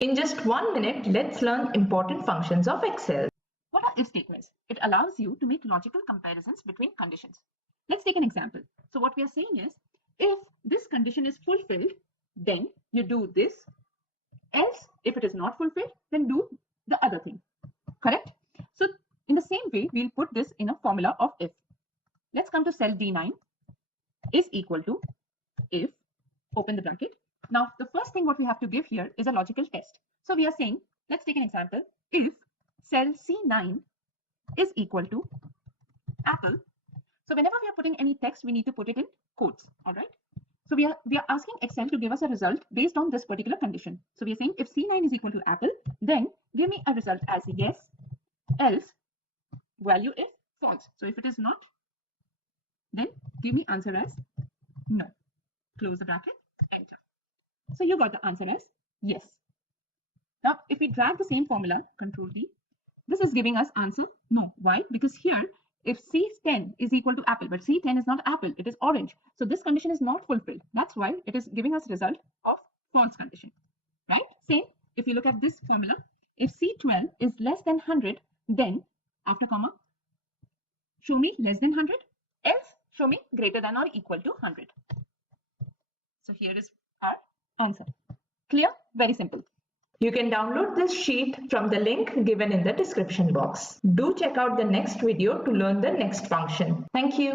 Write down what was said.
In just 1 minute, let's learn important functions of Excel. What are if statements? It allows you to make logical comparisons between conditions. Let's take an example. So what we are saying is, if this condition is fulfilled, then you do this. Else, if it is not fulfilled, then do the other thing. Correct? So in the same way, we'll put this in a formula of if. Let's come to cell D9 is equal to if, open the bracket. Now, the first thing what we have to give here is a logical test. So we are saying, let's take an example. If cell C9 is equal to Apple. So whenever we are putting any text, we need to put it in quotes. All right. So we are asking Excel to give us a result based on this particular condition. So we are saying if C9 is equal to Apple, then give me a result as yes, else value is false. So if it is not, then give me answer as no. Close the bracket, enter. So you got the answer as yes. Now, if we drag the same formula, Control D, this is giving us answer no. Why? Because here, if C10 is equal to Apple, but C10 is not Apple, it is orange. So this condition is not fulfilled. That's why it is giving us result of false condition, right? Same, if you look at this formula, if C12 is less than 100, then after comma, show me less than 100, else show me greater than or equal to 100. So here is our answer. Clear? Very simple. You can download this sheet from the link given in the description box. Do check out the next video to learn the next function. Thank you.